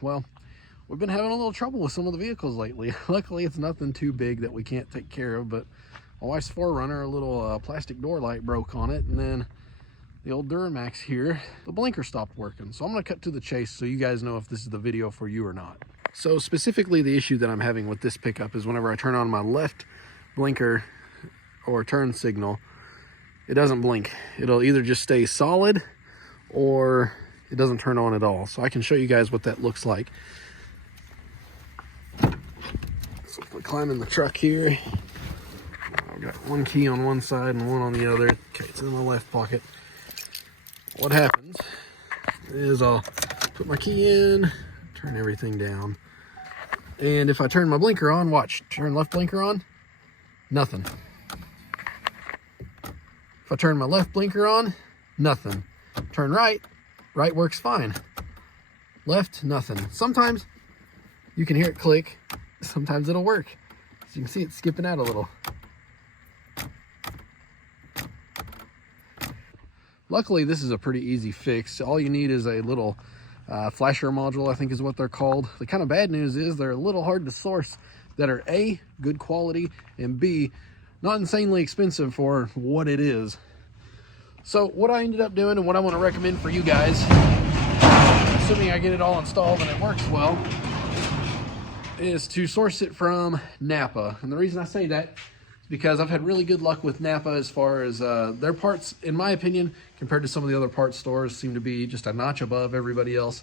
Well, we've been having a little trouble with some of the vehicles lately. Luckily, it's nothing too big that we can't take care of, but my wife's 4Runner, a little plastic door light broke on it, and then the old Duramax here, the blinker stopped working. So I'm gonna cut to the chase so you guys know if this is the video for you or not. So specifically, the issue that I'm having with this pickup is whenever I turn on my left blinker or turn signal, it doesn't blink. It'll either just stay solid or it doesn't turn on at all. So I can show you guys what that looks like. So if we climb in the truck here, I've got one key on one side and one on the other. Okay, it's in my left pocket. What happens is I'll put my key in, turn everything down. And if I turn my blinker on, watch, turn left blinker on, nothing. If I turn my left blinker on, nothing. Turn right, right works fine. Left, nothing. Sometimes you can hear it click, sometimes it'll work. So you can see it skipping out a little. Luckily, this is a pretty easy fix. All you need is a little flasher module, I think is what they're called. The kind of bad news is they're a little hard to source that are A, good quality, and B, not insanely expensive for what it is. So what I ended up doing and what I want to recommend for you guys, assuming I get it all installed and it works well, is to source it from Napa. And the reason I say that is because I've had really good luck with Napa as far as their parts, in my opinion, compared to some of the other parts stores, seem to be just a notch above everybody else.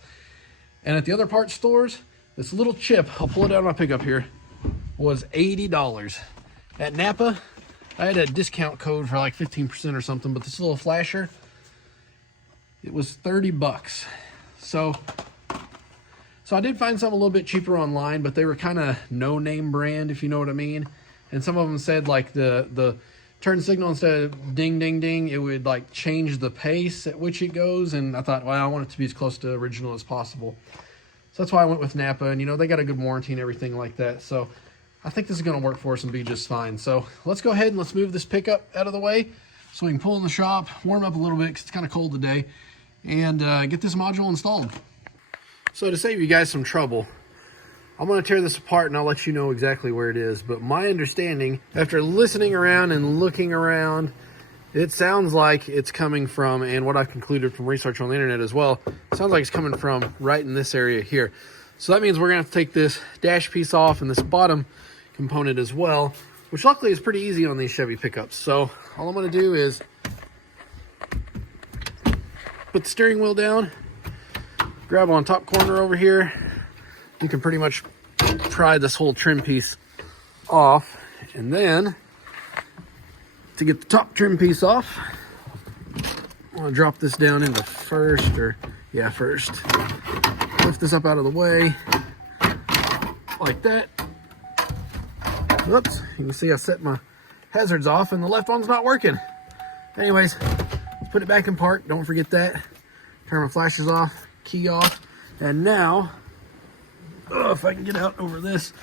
And at the other parts stores, this little chip, I'll pull it out of my pickup here, was $80. At Napa, I had a discount code for like 15% or something, but this little flasher, it was 30 bucks. So I did find some a little bit cheaper online, but they were kind of no-name brand, if you know what I mean. And some of them said like the turn signal, instead of ding, ding, ding, it would like change the pace at which it goes. And I thought, well, I want it to be as close to original as possible. So that's why I went with Napa, and you know, they got a good warranty and everything like that. So I think this is going to work for us and be just fine. So let's go ahead and let's move this pickup out of the way so we can pull in the shop, warm up a little bit because it's kind of cold today, and get this module installed. So to save you guys some trouble, I'm going to tear this apart and I'll let you know exactly where it is. But my understanding, after listening around and looking around, it sounds like it's coming from, and what I've concluded from research on the internet as well, it sounds like it's coming from right in this area here. So that means we're going to have to take this dash piece off and this bottom component as well, which luckily is pretty easy on these Chevy pickups. So all I'm going to do is put the steering wheel down, grab on top corner over here. You can pretty much pry this whole trim piece off, and then to get the top trim piece off, I'm going to drop this down into first. Lift this up out of the way like that. Whoops, you can see I set my hazards off and the left one's not working. Anyways, let's put it back in park. Don't forget that. Turn my flashers off, key off, and now, if I can get out over this,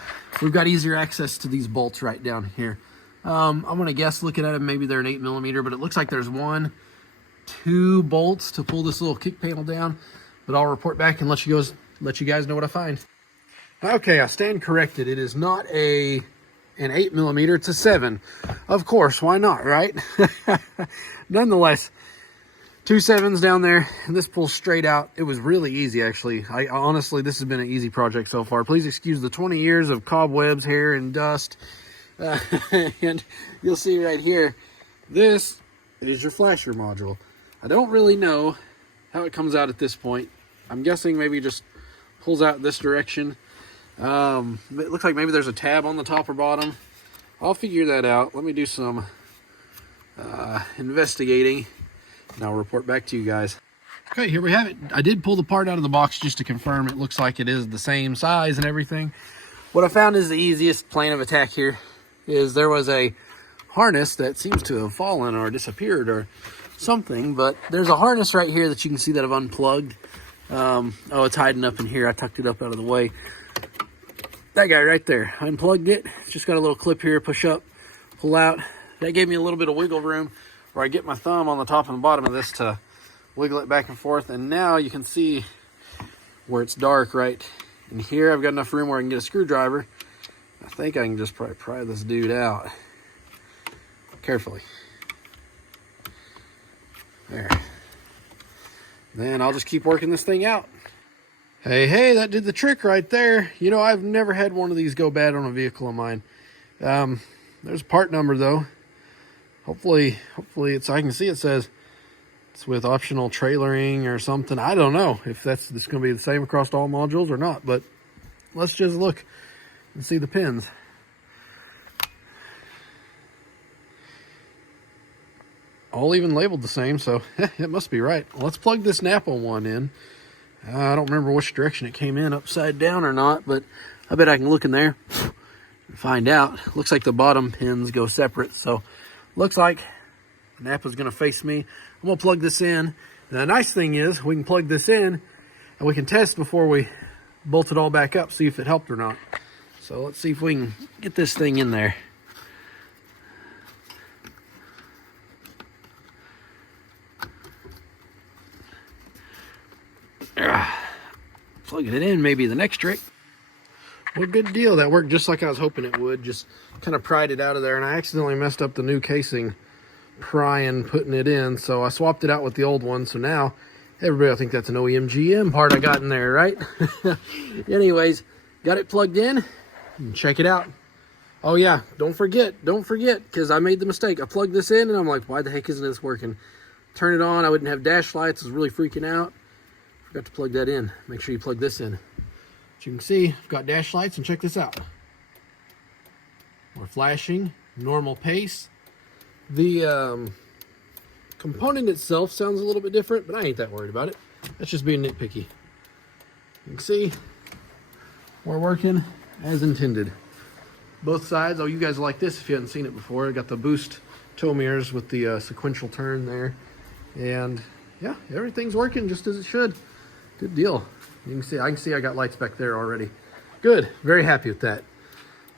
we've got easier access to these bolts right down here. I'm gonna guess, looking at it, maybe they're an 8mm, but it looks like there's 2 bolts to pull this little kick panel down. But I'll report back and let you guys know what I find. Okay, I stand corrected. It is not an 8mm, it's a 7. Of course, why not, right? Nonetheless, 2 7s down there, and this pulls straight out. It was really easy, actually. I honestly, this has been an easy project so far. Please excuse the 20 years of cobwebs, hair, and dust. And you'll see right here, this is your flasher module. I don't really know how it comes out at this point. I'm guessing maybe it just pulls out this direction. It looks like maybe there's a tab on the top or bottom. I'll figure that out. Let me do some investigating, and I'll report back to you guys. Okay, here we have it. I did pull the part out of the box just to confirm it looks like it is the same size and everything. What I found is the easiest plan of attack here is there was a harness that seems to have fallen or disappeared or something, but there's a harness right here that you can see that I've unplugged. Oh, it's hiding up in here. I tucked it up out of the way. That guy right there, I unplugged it. It's just got a little clip here, push up, pull out. That gave me a little bit of wiggle room where I get my thumb on the top and the bottom of this to wiggle it back and forth. And now you can see where it's dark right in here. I've got enough room where I can get a screwdriver. I think I can just probably pry this dude out carefully. There. Then I'll just keep working this thing out. Hey, that did the trick right there. You know, I've never had one of these go bad on a vehicle of mine. There's a part number though. Hopefully it's, I can see it says it's with optional trailering or something. I don't know if this going to be the same across all modules or not, but let's just look and see the pins. All even labeled the same, so it must be right. Let's plug this Napa one in. I don't remember which direction it came in, upside down or not, but I bet I can look in there and find out. Looks like the bottom pins go separate, so looks like the Napa's going to face me. I'm going to plug this in. And the nice thing is we can plug this in and we can test before we bolt it all back up, see if it helped or not. So let's see if we can get this thing in there. Plugging it in may be the next trick. Well, good deal. That worked just like I was hoping it would. Just kind of pried it out of there, and I accidentally messed up the new casing prying putting it in, so I swapped it out with the old one. So now everybody will think that's an OEM GM part I got in there, right? Anyways, got it plugged in and check it out. Oh yeah, don't forget, because I made the mistake. I plugged this in and I'm like, why the heck isn't this working? Turn it on, I wouldn't have dash lights. I was really freaking out. Forgot to plug that in. Make sure you plug this in. As you can see, I've got dash lights, and check this out. We're flashing, normal pace. The component itself sounds a little bit different, but I ain't that worried about it. That's just being nitpicky. You can see we're working as intended. Both sides. Oh, you guys like this if you haven't seen it before. I got the boost tow mirrors with the sequential turn there. And yeah, everything's working just as it should. Good deal. You can see, I can see I got lights back there already. Good, very happy with that.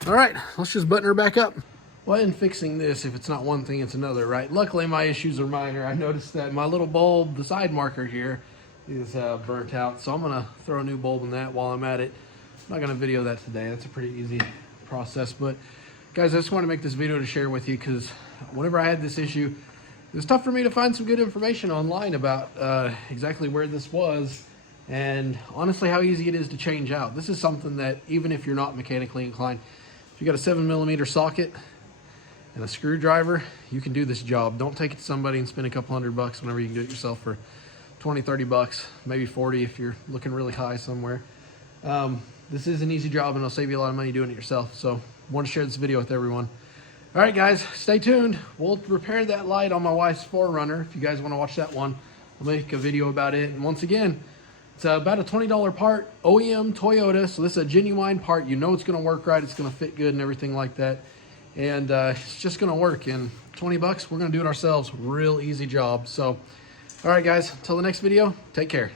All right, let's just button her back up. Well, in fixing this, if it's not one thing, it's another, right? Luckily, my issues are minor. I noticed that my little bulb, the side marker here, is burnt out. So I'm gonna throw a new bulb in that while I'm at it. I'm not gonna video that today. That's a pretty easy process. But guys, I just want to make this video to share with you because whenever I had this issue, it was tough for me to find some good information online about exactly where this was and honestly how easy it is to change out. This is something that even if you're not mechanically inclined, if you got a 7mm socket and a screwdriver, you can do this job. Don't take it to somebody and spend a couple $100 whenever you can do it yourself for 20, 30 bucks, maybe 40 if you're looking really high somewhere. This is an easy job and it'll save you a lot of money doing it yourself. So I want to share this video with everyone. All right, guys, stay tuned. We'll repair that light on my wife's 4Runner. If you guys want to watch that one, I'll make a video about it. And once again, it's about a $20 part, OEM Toyota. So this is a genuine part. You know it's going to work right. It's going to fit good and everything like that. And it's just going to work. And 20 bucks, we're going to do it ourselves. Real easy job. So, all right, guys, until the next video, take care.